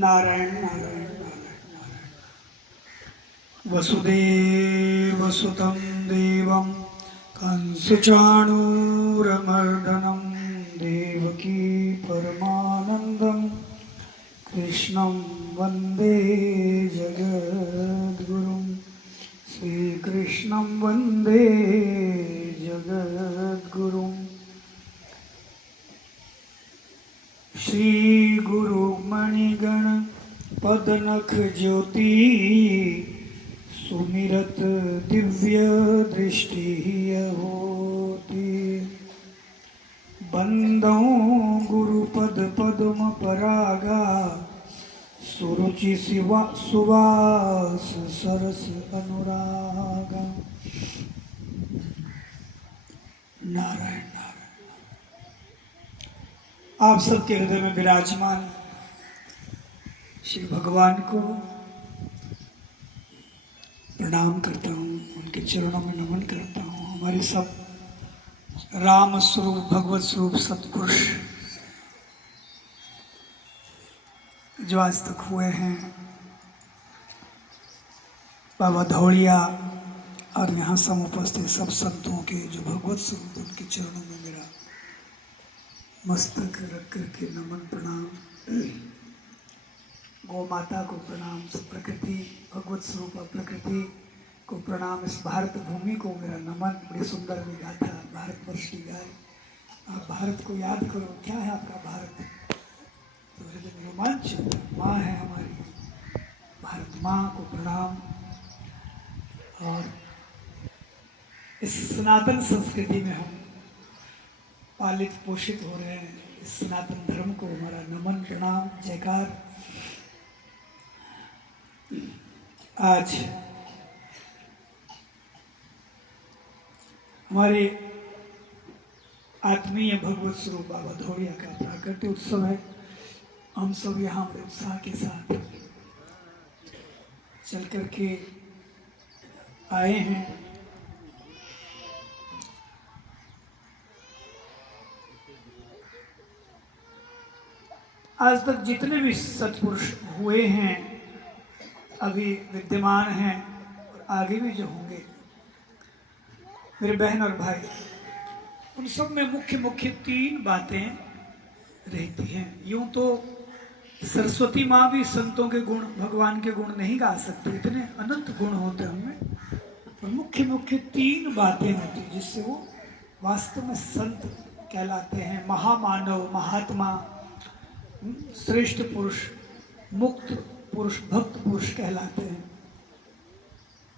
नारायण नारायण नारायण नारायण। वसुदेवसुतं देवं कंसचाणूरमर्दनं देवकी परमानन्दं कृष्णं वन्दे जगद्गुरुं। श्रीकृष्णं वन्दे जगद्गुरुं। श्री गुरु मणिगण पदनख ज्योति सुमिरत दिव्य दृष्टि होती। बंदौ गुरुपद पद्म परागा सुरुचि शिवा सुवास सरस अनुरागा। नारायण आप सबके हृदय में विराजमान श्री भगवान को प्रणाम करता हूँ, उनके चरणों में नमन करता हूँ। हमारे सब राम स्वरूप भगवत स्वरूप सत्पुरुष जो आज तक हुए हैं, बाबा धौड़िया और यहाँ सम उपस्थित सब संतों के जो भगवत स्वरूप, उनके चरणों में मेरा मस्तक रख करके नमन प्रणाम। गौ माता को प्रणाम, प्रकृति भगवत स्वरूप प्रकृति को प्रणाम। इस भारत भूमि को मेरा नमन। बड़ी सुंदर भी गाथा भारतवर्ष की गाय। आप भारत को याद करो, क्या है आपका भारत? तो हृदय में रोमांच होता है। माँ है हमारी, भारत माँ को प्रणाम। और इस सनातन संस्कृति में हम पालित पोषित हो रहे हैं। इस सनातन धर्म को हमारा नमन प्रणाम जयकार। आज हमारे आत्मीय भगवत स्वरूप बाबा धौड़िया का प्राकट्य उत्सव है। हम सब यहाँ बड़े उत्साह के साथ चल करके आए हैं। आज तक जितने भी सत्पुरुष हुए हैं, अभी विद्यमान हैं और आगे भी जो होंगे, मेरे बहन और भाई, उन सब में मुख्य मुख्य तीन बातें रहती हैं। यूं तो सरस्वती माँ भी संतों के गुण, भगवान के गुण नहीं गा सकती, इतने अनंत गुण होते हैं उनमें। और मुख्य मुख्य तीन बातें होती हैं जिससे वो वास्तव में संत कहलाते हैं। महामानव, महात्मा, श्रेष्ठ पुरुष, मुक्त पुरुष, भक्त पुरुष कहलाते हैं।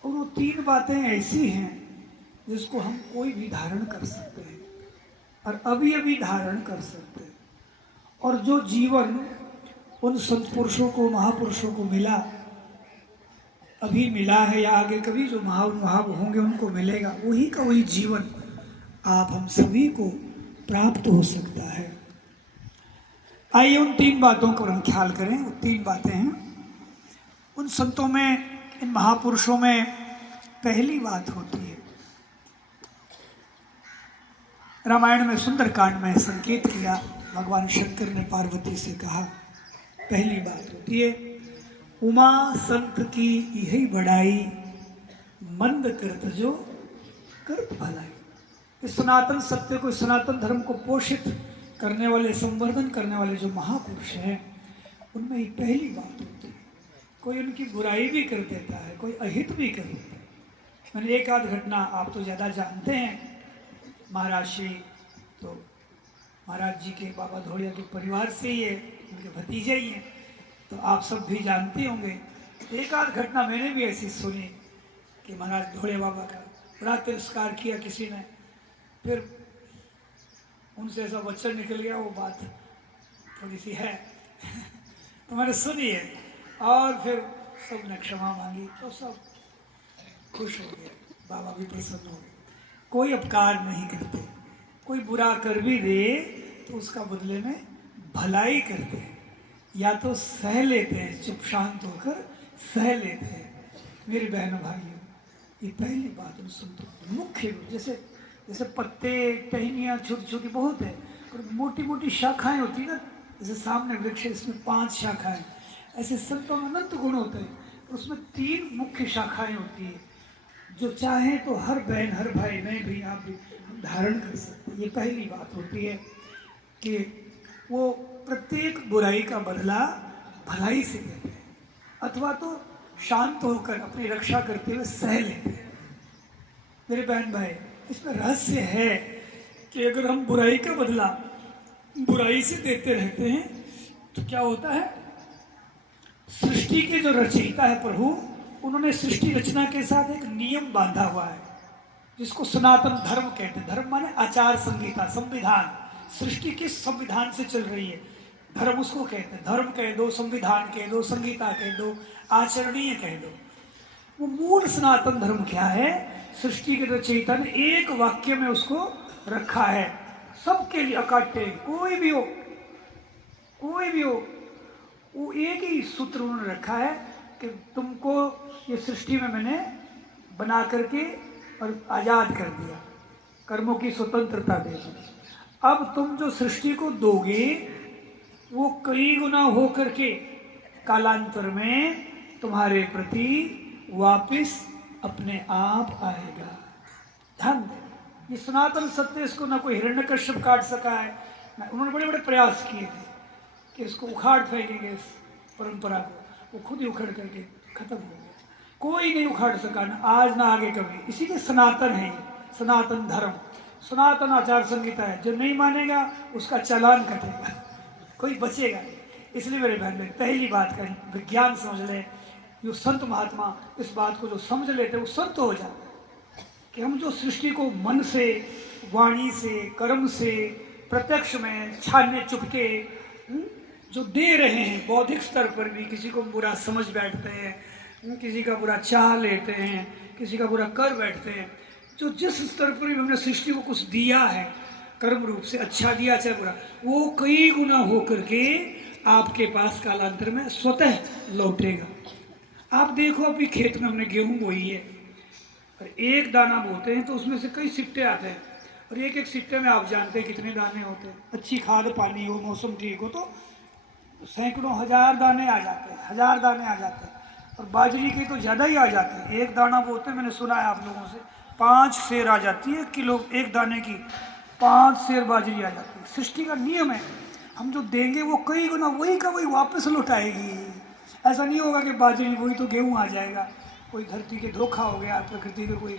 और वो तीन बातें ऐसी हैं जिसको हम कोई भी धारण कर सकते हैं और अभी अभी धारण कर सकते हैं। और जो जीवन उन संत पुरुषों को, महापुरुषों को मिला, अभी मिला है या आगे कभी जो महानुभाव होंगे उनको मिलेगा, वही का वही जीवन आप हम सभी को प्राप्त हो सकता है। आइए उन तीन बातों को हम ख्याल करें। वो तीन बातें हैं उन संतों में, इन महापुरुषों में। पहली बात होती है, रामायण में सुंदरकांड में संकेत किया, भगवान शंकर ने पार्वती से कहा, पहली बात होती है, उमा संत की यही बढ़ाई, मंद करत जो करत भलाई। इस सनातन सत्य को, सनातन धर्म को पोषित करने वाले, संवर्धन करने वाले जो महापुरुष हैं, उनमें ही पहली बात होती है। कोई उनकी बुराई भी कर देता है, कोई अहित भी कर देता है। मैंने एक आध घटना, आप तो ज़्यादा जानते हैं, महाराज श्री तो महाराज जी के, बाबा धौड़िया के परिवार से ही है, उनके भतीजे ही हैं, तो आप सब भी जानते होंगे। एक आध घटना मैंने भी ऐसी सुनी कि महाराज धौड़िया बाबा का बड़ा तिरस्कार किया किसी ने, फिर उनसे ऐसा वचन निकल गया, वो बात थोड़ी सी है तो मैंने सुनी है। और फिर सब ने क्षमा मांगी तो सब खुश हो गए, बाबा भी प्रसन्न हो गए। कोई अपकार नहीं करते, कोई बुरा कर भी दे तो उसका बदले में भलाई करते हैं, या तो सह लेते हैं, चुप शांत होकर सह लेते हैं। मेरे बहनों भाइयों, ये पहली बात उन संतों मुख्य, जैसे जैसे पत्ते, टहनियाँ छोटी छोटी बहुत है, और मोटी मोटी शाखाएं होती ना, जैसे सामने वृक्ष है, इसमें 5 शाखाएं, ऐसे संतों में अनंत गुण होते हैं, और उसमें 3 मुख्य शाखाएं होती है। जो चाहे तो हर बहन हर भाई में भी आप भी धारण कर सकते हैं। ये पहली बात होती है कि वो प्रत्येक बुराई का बदला भलाई से लेते हैं, अथवा तो शांत होकर अपनी रक्षा करते हुए सह लेते हैं। मेरे बहन भाई, इसमें रहस्य है कि अगर हम बुराई का बदला बुराई से देते रहते हैं तो क्या होता है, सृष्टि के जो रचयिता है प्रभु, उन्होंने सृष्टि रचना के साथ एक नियम बांधा हुआ है जिसको सनातन धर्म कहते हैं। धर्म माने आचार संहिता, संविधान। सृष्टि किस संविधान से चल रही है, धर्म उसको कहते हैं। धर्म कह दो, संविधान कह दो, संहिता कह दो, आचरणीय कह दो। वो मूल सनातन धर्म क्या है, सृष्टि के रचयिता ने एक वाक्य में उसको रखा है, सबके लिए अकाट्य, कोई भी हो, वो एक ही सूत्र उन्होंने रखा है कि तुमको ये सृष्टि में मैंने बना करके और आजाद कर दिया, कर्मों की स्वतंत्रता दे दी। अब तुम जो सृष्टि को दोगे वो कई गुना हो करके कालांतर में तुम्हारे प्रति वापस अपने आप आएगा। ध्यान दे, ये सनातन सत्य, इसको ना कोई हिरण्यकश्यप काट सका है, ना उन्होंने बड़े बड़े प्रयास किए थे कि इसको उखाड़ फेंकेंगे, इस परंपरा को, वो खुद ही उखड़ करके खत्म हो गया। कोई नहीं उखाड़ सका, ना आज ना आगे कभी। इसीलिए सनातन है, ये सनातन धर्म, सनातन आचार संहिता है। जो नहीं मानेगा उसका चालान कटेगा, कोई बचेगा नहीं। इसलिए मेरे बहन, पहली बात करें, विज्ञान समझ लें। जो संत महात्मा इस बात को जो समझ लेते हैं वो संत हो जाते हैं कि हम जो सृष्टि को मन से, वाणी से, कर्म से, प्रत्यक्ष में, छाने चुपके जो दे रहे हैं, बौद्धिक स्तर पर भी किसी को बुरा समझ बैठते हैं, किसी का बुरा चाह लेते हैं, किसी का बुरा कर बैठते हैं। जो जिस स्तर पर भी हमने सृष्टि को कुछ दिया है कर्म रूप से, अच्छा दिया चाहे बुरा, वो कई गुना हो करके आपके पास कालांतर में स्वतः लौटेगा। आप देखो, अभी खेत में हमने गेहूं बोई है और एक दाना बोते हैं तो उसमें से कई सिट्टे आते हैं, और एक एक सिट्टे में आप जानते हैं कितने दाने होते हैं। अच्छी खाद पानी हो, मौसम ठीक हो तो सैकड़ों हजार दाने आ जाते हैं, 1000 दाने आ जाते हैं। और बाजरी के तो ज़्यादा ही आ जाते हैं। एक दाना बोते हैं, मैंने सुना है आप लोगों से, 5 सेर आ जाती है किलो, एक दाने की 5 सेर बाजरी आ जाती है। सृष्टि का नियम है, हम जो देंगे वो कई गुना वही का वही वापस लौटाएगी। ऐसा नहीं होगा कि बाजरी बोई तो गेहूँ आ जाएगा। कोई धरती के धोखा हो गया, प्रकृति में कोई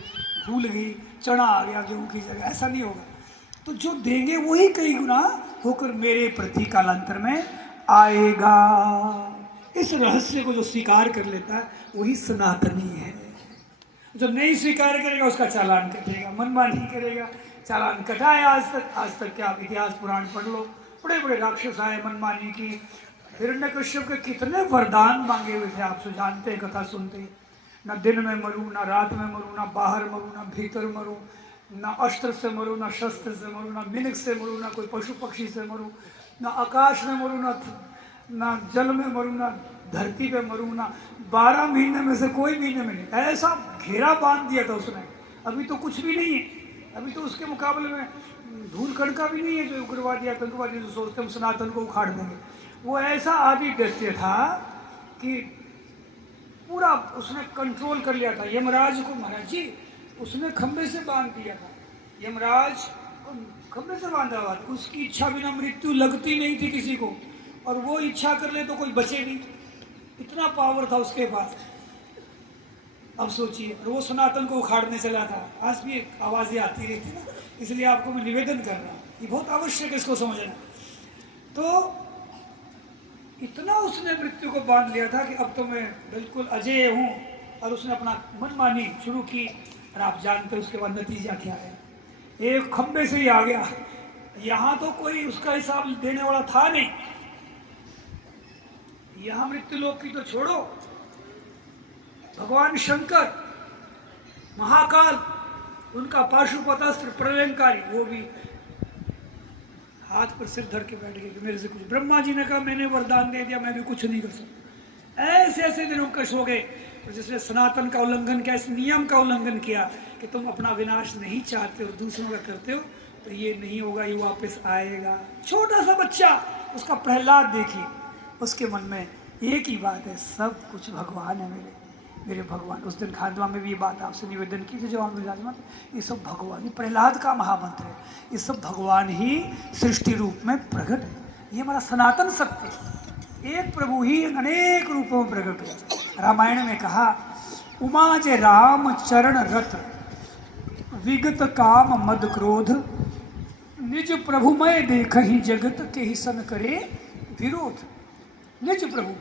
भूल गई, चना आ गया गेहूँ की जगह, ऐसा नहीं होगा। तो जो देंगे वही कई गुना होकर मेरे प्रति कालांतर में आएगा। इस रहस्य को जो स्वीकार कर लेता है वही सनातनी है। जो नहीं स्वीकार करेगा उसका चालान कटेगा, मनमानी करेगा, चालान कटा है आज तक क्या आप इतिहास पुराण पढ़ लो, बड़े बड़े राक्षस आए, मनमानी की। हिरण्यकश्यप के कितने वरदान मांगे हुए थे, आप जानते हैं, कथा सुनते हैं। ना दिन में मरूं, ना रात में मरूं, ना बाहर मरूं, ना भीतर मरूं, ना अस्त्र से मरूं, ना शस्त्र से मरूं, ना मिनक से मरूं, ना कोई पशु पक्षी से मरूं, ना आकाश में मरूं, ना जल में मरूं, ना धरती पे मरूं, ना 12 महीने में से कोई महीने में नहीं। ऐसा घेरा बांध दिया था उसने। अभी तो कुछ भी नहीं है, अभी तो उसके मुकाबले में धूल कणका भी नहीं है। जो उग्रवादी आतंकवादी जो सोचते हम सनातन को उखाड़ देंगे, वो ऐसा आदि दैत्य था कि पूरा उसने कंट्रोल कर लिया था। यमराज को, महाराज जी, उसने खंबे से बांध दिया था। यमराज को खंबे से बांधा हुआ था। उसकी इच्छा बिना मृत्यु लगती नहीं थी किसी को, और वो इच्छा कर ले तो कोई बचे नहीं, इतना पावर था उसके पास। अब सोचिए, और वो सनातन को उखाड़ने चला था। आज भी आवाज़ें आती रहती ना, इसलिए आपको मैं निवेदन कर रहा हूँ, ये बहुत आवश्यक है इसको समझना। तो इतना उसने मृत्यु को बांध लिया था कि अब तो मैं बिल्कुल अजेय हूँ, और उसने अपना मनमानी शुरू की। और आप जानते हैं उसके बाद नतीजा क्या है, एक खंबे से ही आ गया। यहाँ तो कोई उसका हिसाब देने वाला था नहीं, यहाँ मृत्यु लोक की तो छोड़ो, भगवान शंकर महाकाल, उनका पाशुपतास्त्र प्रलयंकारी, वो भी हाथ पर सिर धर के बैठ गए कि मेरे से कुछ। ब्रह्मा जी ने कहा मैंने वरदान दे दिया, मैं भी कुछ नहीं कर सकता। ऐसे ऐसे दिनों कश हो गए। तो जिसने सनातन का उल्लंघन किया, इस नियम का उल्लंघन किया कि तुम अपना विनाश नहीं चाहते और दूसरों का करते हो, तो ये नहीं होगा, ये वापस आएगा। छोटा सा बच्चा, उसका प्रहलाद देखिए, उसके मन में एक ही बात है, सब कुछ भगवान है मेरे मेरे भगवान। उस दिन खानवा में भी ये बात आपसे निवेदन की थी जो हम विराजमान, ये सब भगवान, ये प्रहलाद का महामंत्र है, ये सब भगवान ही सृष्टि रूप में प्रकट है। ये हमारा सनातन सत्य है, एक प्रभु ही अनेक रूपों में प्रकट हुआ। रामायण में कहा, उमा जे राम चरण रत विगत काम मद क्रोध, निज प्रभुमय देख ही जगत के ही सन करे विरोध। निज प्रभु,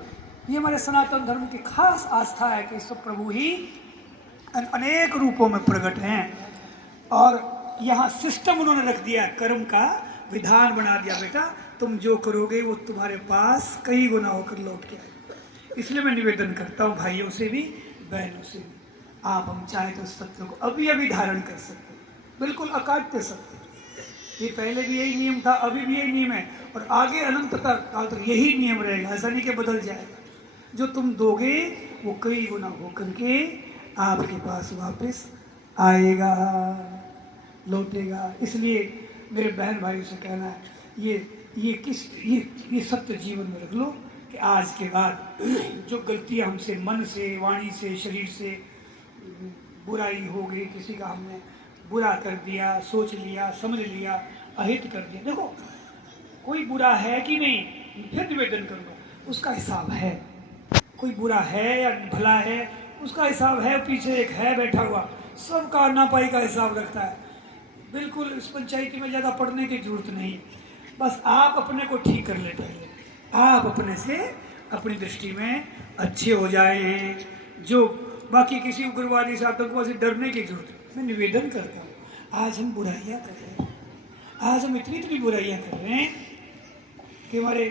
ये हमारे सनातन धर्म की खास आस्था है कि सब प्रभु ही अनेक रूपों में प्रकट हैं। और यहाँ सिस्टम उन्होंने रख दिया, कर्म का विधान बना दिया, बेटा तुम जो करोगे वो तुम्हारे पास कई गुना होकर लौट के आएगा। इसलिए मैं निवेदन करता हूँ भाइयों से भी बहनों से भी, आप हम चाहे तो सत्य को अभी अभी धारण कर सकते, बिल्कुल अकाट्य सत्य। ये पहले भी यही नियम था, अभी भी यही नियम है, और आगे अनंत काल तक यही नियम रहेगा, ऐसा नहीं कि बदल जाएगा। जो तुम दोगे वो कई गुना होकर के आपके पास वापस आएगा, लौटेगा। इसलिए मेरे बहन भाइयों से कहना है, ये सत्य जीवन में रख लो कि आज के बाद जो गलतियां हमसे मन से, वाणी से, शरीर से बुराई हो गई, किसी का हमने बुरा कर दिया, सोच लिया, समझ लिया, अहित कर दिया, देखो कोई बुरा है कि नहीं, फिर निवेदन करूंगा, उसका हिसाब है। कोई बुरा है या भला है, उसका हिसाब है, पीछे एक है बैठा हुआ, सबका नापाई का हिसाब रखता है। बिल्कुल इस पंचायती में ज़्यादा पढ़ने की जरूरत नहीं, बस आप अपने को ठीक कर ले, पहले आप अपने से अपनी दृष्टि में अच्छे हो जाए। जो बाकी किसी उग्रवादी से, आतंकवादी से डरने की जरूरत है। मैं निवेदन करता हूँ, आज हम बुराइयाँ कर रहे हैं, आज हम इतनी बुराइयाँ कर रहे हैं कि हमारे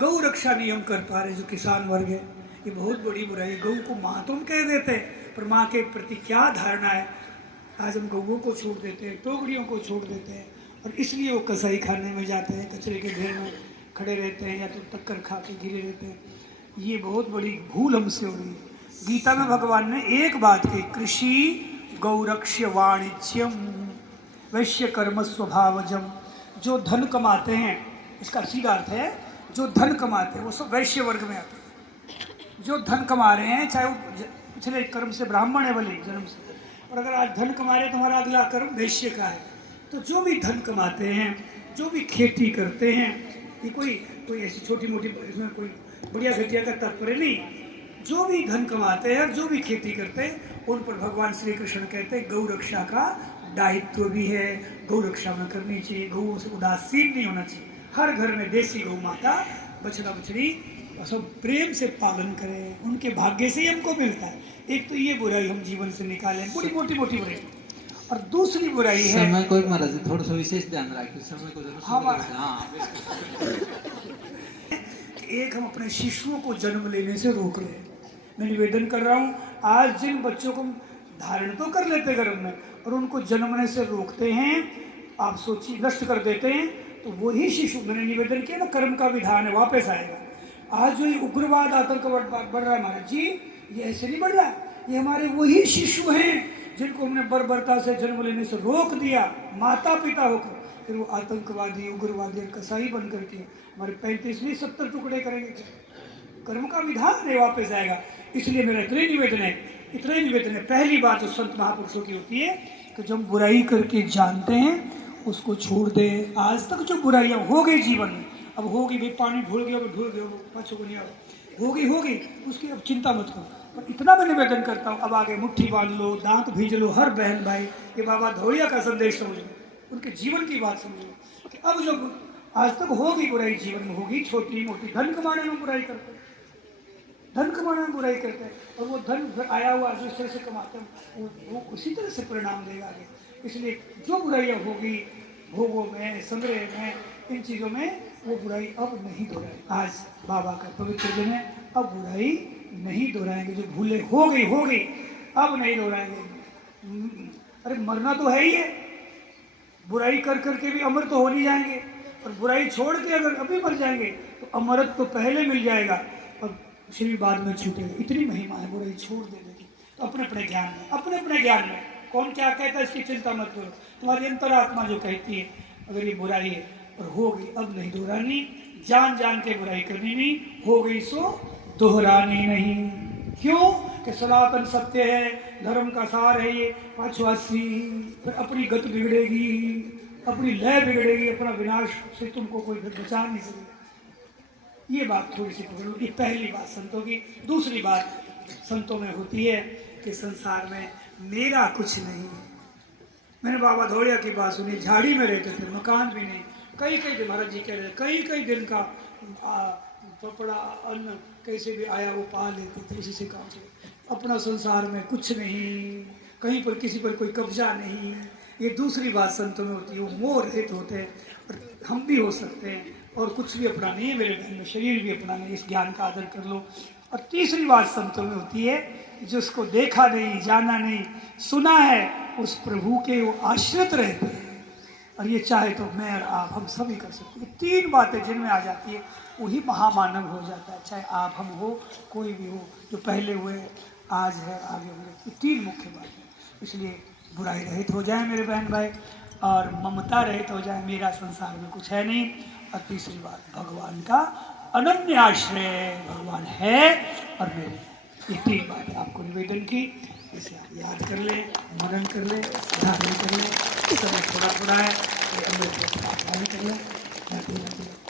गौ रक्षा नहीं हम कर पा रहे। जो किसान वर्ग है, ये बहुत बड़ी बुराई है। गौ को माँ तो हम कह देते हैं, पर माँ के प्रति क्या धारणा है। आज हम गौओं को छोड़ देते हैं, टोकरियों को छोड़ देते हैं, और इसलिए वो कसाई खाने में जाते हैं, कचरे के ढेर में खड़े रहते हैं, या तो टक्कर खा के गिरे रहते हैं। ये बहुत बड़ी भूल हमसे हो रही है। गीता में भगवान ने एक बात कही, कृषि गौरक्ष्य वाणिज्यम वैश्य कर्म स्वभावजम। जो धन कमाते हैं, इसका सीधा अर्थ है जो धन कमाते हैं वो सब वैश्य वर्ग में आते हैं। जो धन कमा रहे हैं, चाहे वो पिछले कर्म से ब्राह्मण है भले जन्म से, और अगर आज धन कमा रहे हैं तो हमारा अगला कर्म वैश्य का है। तो जो भी धन कमाते हैं, जो भी खेती करते हैं, ये कोई ऐसी छोटी मोटी, इसमें कोई बढ़िया घटिया का तात्पर्य नहीं, जो भी धन कमाते हैं, जो भी खेती करते हैं, उन पर भगवान श्री कृष्ण कहते हैं गौ रक्षा का दायित्व भी है, गौ रक्षा में करनी चाहिए, गौओं से उदासीन नहीं होना चाहिए। हर घर में देसी गौ माता, बछड़ा बछड़ी सब प्रेम से पालन करें, उनके भाग्य से ही हमको मिलता है। एक तो ये बुराई हम जीवन से निकालें, बड़ी मोटी बुराई। और दूसरी बुराई है समय को महाराज थोड़ा सा विशेष ध्यान रखिए, समय को जरूर। एक हम अपने शिशुओं को जन्म लेने से रोक रहे हैं। मैं निवेदन कर रहा हूँ, आज जिन बच्चों को धारण तो कर लेते गर्भ में और उनको जन्मने से रोकते हैं, आप सोचिए नष्ट कर देते हैं, तो वही शिशु, मैंने निवेदन किया ना, कर्म का विधान है, वापस आएगा। आज जो ये उग्रवाद आतंकवाद बढ़ रहा है महाराज जी, ये ऐसे नहीं बढ़ रहा, ये हमारे वही शिशु हैं जिनको हमने बर्बरता से जन्म लेने से रोक दिया, माता पिता होकर, फिर वो आतंकवादी, उग्रवादी और कसाई बन करके हमारे 35 नहीं 70 टुकड़े करेंगे। कर्म का विधान है, वापस आएगा। इसलिए मेरा इतना ही निवेदन है। पहली बात जो संत महापुरुषों की होती है कि जब बुराई करके जानते हैं उसको छोड़ दे। आज तक जो बुराइयां हो गई जीवन में, अब होगी भाई, पानी भूल गया तो भूल गया, बच्चों को नहीं होगी उसकी अब चिंता मत करो। पर इतना मैं निवेदन करता हूँ, अब आगे मुट्ठी बांध लो, दांत भीज लो, हर बहन भाई ये बाबा धौड़िया का संदेश समझ लो, उनके जीवन की बात समझ लो कि अब जो आज तक होगी बुराई जीवन में, होगी छोटी मोटी, धन कमाने में बुराई करते हैं, धन कमाने में बुराई करते हैं, और वो धन फिर आया हुआ जिस तरह से कमाते हैं वो उसी तरह से परिणाम देगा आगे। इसलिए जो बुराइयाँ होगी भोगों में, संग्रह में, इन चीज़ों में, वो बुराई अब नहीं दोहराए। आज बाबा का पवित्र दिन है, अब बुराई नहीं दोहराएंगे। जो भूले हो गई अब नहीं दोहराएंगे। अरे मरना तो है ही है, बुराई कर करके भी अमर तो हो नहीं जाएंगे, और बुराई छोड़ के अगर अभी मर जाएंगे तो अमरत तो पहले मिल जाएगा और शरीर बाद में छूटेगा। इतनी महिमा है बुराई छोड़ देने की। तो अपने अपने ज्ञान में कौन क्या कहता है इसकी चिंता मत करो। तुम्हारी अंतरात्मा जो कहती है अगर ये बुराई है और हो गई अब नहीं दोहरानी, जान जान के बुराई करनी नहीं, हो गई सो दोहरानी नहीं। क्यों कि सनातन सत्य है, धर्म का सार है ये पांचवासी। फिर अपनी गति बिगड़ेगी, अपनी लय बिगड़ेगी, अपना विनाश से तुमको कोई बचा नहीं सकेगा। ये बात थोड़ी सी पकड़ लो। ये पहली बात संतों की। दूसरी बात संतों में होती है कि संसार में मेरा कुछ नहीं है। मैंने बाबा धौड़िया की बात सुनी, झाड़ी में रहते थे, मकान भी नहीं, कई कई दिन महाराज जी कह रहे कई कई दिन का कपड़ा अन्न कैसे भी आया वो पा लेते थे, इसी से काम चले। अपना संसार में कुछ नहीं, कहीं पर किसी पर कोई कब्जा नहीं। ये दूसरी बात संतों में होती है, वो मोह रहित होते हैं। और हम भी हो सकते हैं और कुछ भी अपना नहीं है मेरे बहन में, शरीर भी अपना नहीं, इस ज्ञान का आदर कर लो। और तीसरी बात संतों में होती है, जिसको देखा नहीं, जाना नहीं, सुना है, उस प्रभु के वो आश्रित रहते हैं। और ये चाहे तो मैं और आप हम सभी कर सकते हैं। तीन बातें जिनमें आ जाती है वही महामानव हो जाता है। चाहे आप हम हो, कोई भी हो, जो पहले हुए, आज है, आगे होंगे। ये तीन मुख्य बातें। इसलिए बुराई रहित हो जाए मेरे बहन भाई, और ममता रहित हो जाए, मेरा संसार में कुछ है नहीं। और तीसरी बात, भगवान का अनन्य आश्रय, भगवान है और मेरे। ये तीन बातें आपको निवेदन की, इसे आप याद कर ले, मनन कर ले, धारण कर ले। इस समय थोड़ा थोड़ा है, ये अमृत कर ले।